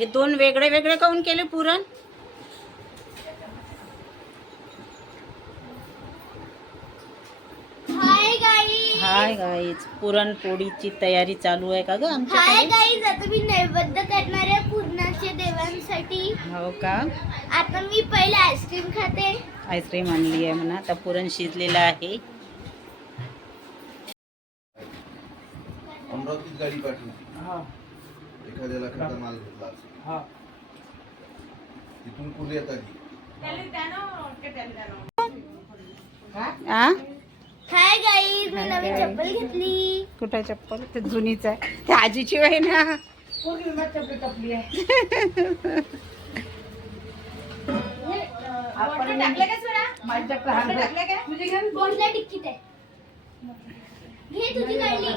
हे दोन वेगळे वेगळे काऊन केले पुरण? हाय गाईज, पुरणपोळीची तयारी चालू आहे का ग आमच्याकडे? हाय गाईज, आता मी नैवेद्य करणार आहे पुरणाच्या देवांसाठी. हो का? आता मी पहिले आईस्क्रीम खाते. आईस्क्रीम आणली आहे म्हणा. आता पुरण शिजलेलं आहे. अमरावतीत गाडी पाठवली. एखाद्याला खाता माल घेतला तिथून कुठे येतात? हाय गाईज, मी नवीन चप्पल घेतली. कुठं चप्पल? ते जुनीच आहे. ते आजीची आहे ना. कोणत्या टिकीट आहे? घे तुझी काढली.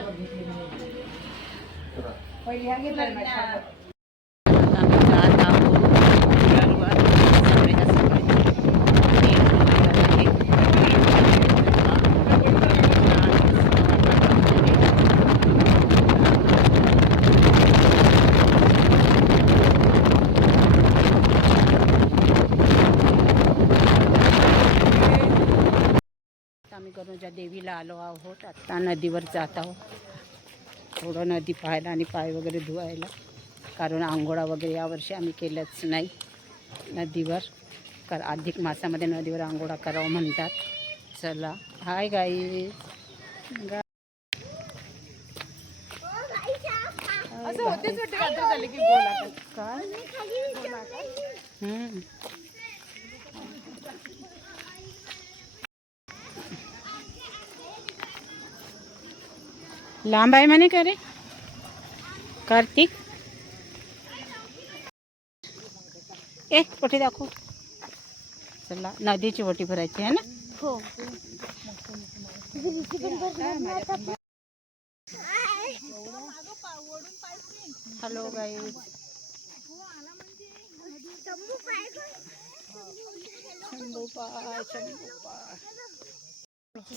आम्ही गणोजा देवीला आलो आहोत. आता नदीवर जात आहोत. थोडं नदी पाहायला आणि पाय वगैरे धुवायला, कारण आंघोळा वगैरे यावर्षी आम्ही केलंच नाही नदीवर. कारण अधिक मासामध्ये नदीवर आंघोळा करावं म्हणतात. चला. हाय गाई. लांब आहे म्हणे का रे कार्तिक? कुठे दाखव. चला, नदीची वटी भरायची आहे ना. हो. हॅलो गाई.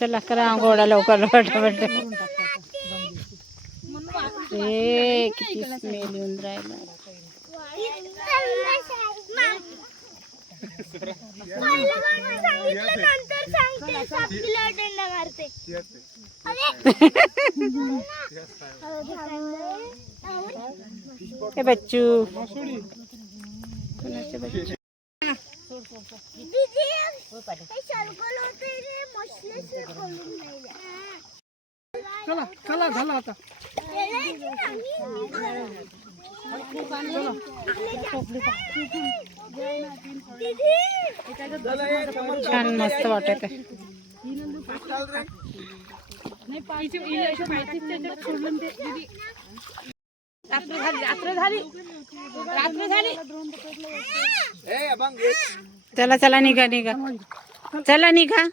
चला करा आंघोळा लवकर पटापट. किती स्मेल येऊन राहिला. हे बच्चू चला झाला आता. छान मस्त वाटत आहे. चला चला निघा निघा. चला निघा.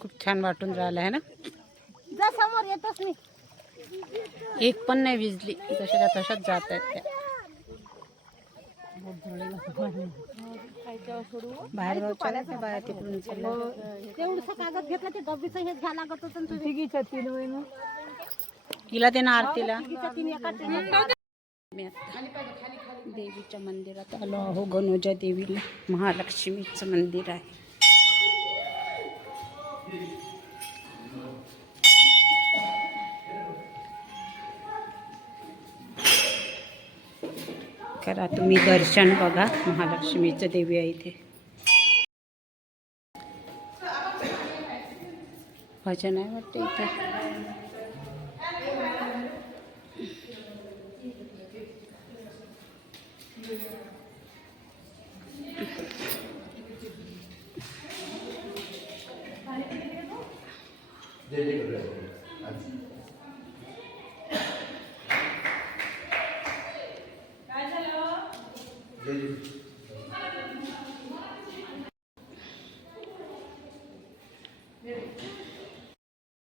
खूप छान वाटून राहिलं आहे ना. समोर येतच नाही. एक पण नाही विजली. जशा तशाच जात आहेत त्या. बाहेर गावच्या बाया तिकडून तेवढं कागद घेतला ते डब्बीचं हेच घ्या लागत होतं. तिला ते ना आरतीला. देवीच्या मंदिरात आलो आहो. गणोजा देवीला. महालक्ष्मीचं मंदिर आहे. करा तुम्ही दर्शन बघा. महालक्ष्मीचं देवी आहे इथे. भजन आहे वाटतं इथे.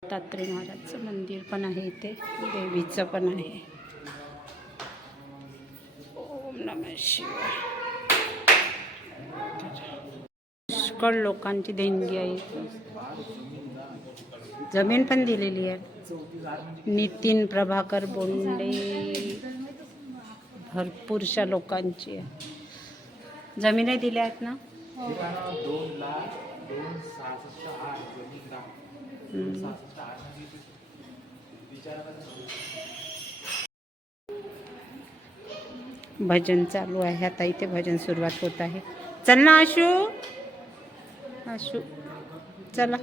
दत्तात्रय महाराजचं मंदिर पण आहे इथे. देवीचं पण आहे. ओम नमः शिवाय. पुष्कळ लोकांची देणगी आहे. जमीन पण दिलेली आहे. नितीन प्रभाकर बोंडे, भरपूरशा लोकांची आहे. जमीनही दिल्या आहेत ना. भजन चालू आहे आता इथे. भजन सुरुवात होत आहे. चल ना आशू, आशू चला.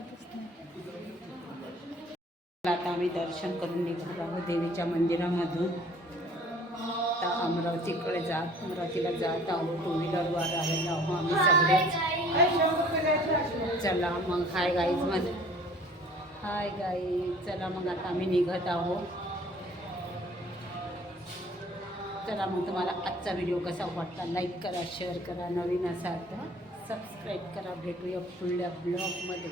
आता आम्ही दर्शन करून निघालो आहोत देवीच्या मंदिरामधून. आता अमरावतीकडे अमरावतीला जात आहोत. टू व्हीलरवर आलेलो आहोत आम्ही सगळे. चला मग हाय गाईज मध्ये, हाय गाईज. चला मग आता आम्ही निघत आहोत. चला मग तुम्हाला आजचा व्हिडिओ कसा वाटला लाईक करा, शेअर करा, नवीन असाल तर सबस्क्राईब करा. भेटूया पुढल्या ब्लॉगमध्ये.